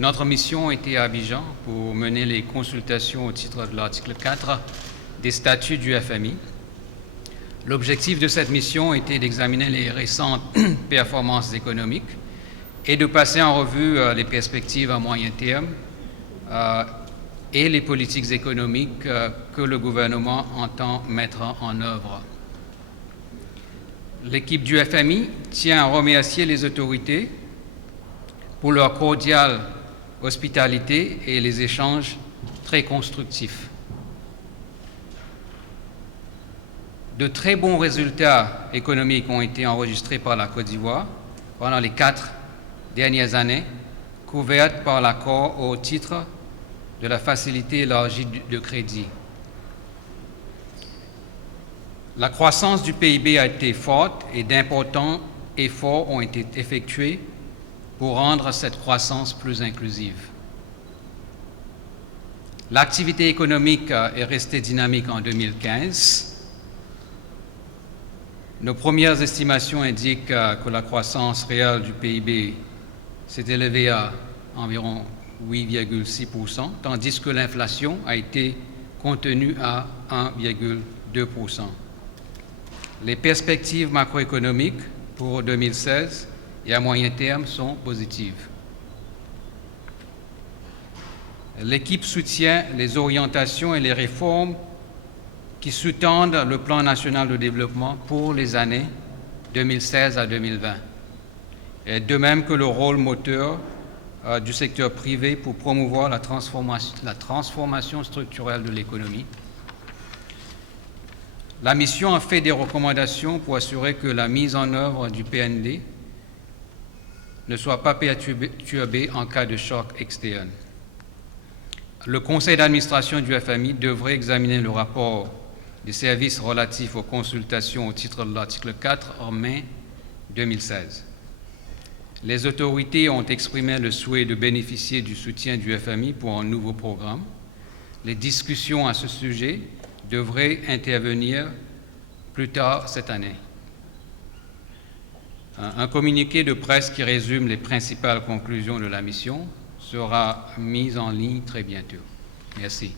Notre mission était à Abidjan pour mener les consultations au titre de l'article 4 des statuts du FMI. L'objectif de cette mission était d'examiner les récentes performances économiques et de passer en revue les perspectives à moyen terme et les politiques économiques que le gouvernement entend mettre en œuvre. L'équipe du FMI tient à remercier les autorités pour leur cordiale hospitalité et les échanges très constructifs. De très bons résultats économiques ont été enregistrés par la Côte d'Ivoire pendant les 4 dernières années, couvertes par l'accord au titre de la facilité élargie de crédit. La croissance du PIB a été forte et d'importants efforts ont été effectués pour rendre cette croissance plus inclusive. L'activité économique est restée dynamique en 2015. Nos premières estimations indiquent que la croissance réelle du PIB s'est élevée à environ 8,6%, tandis que l'inflation a été contenue à 1,2%. Les perspectives macroéconomiques pour 2016 et à moyen terme sont positives. L'équipe soutient les orientations et les réformes qui sous-tendent le plan national de développement pour les années 2016 à 2020, et de même que le rôle moteur du secteur privé pour promouvoir la transformation structurelle de l'économie. La mission a fait des recommandations pour assurer que la mise en œuvre du PND ne soit pas perturbée en cas de choc externe. Le conseil d'administration du FMI devrait examiner le rapport des services relatifs aux consultations au titre de l'article 4 en mai 2016. Les autorités ont exprimé le souhait de bénéficier du soutien du FMI pour un nouveau programme. Les discussions à ce sujet devraient intervenir plus tard cette année. Un communiqué de presse qui résume les principales conclusions de la mission sera mis en ligne très bientôt. Merci.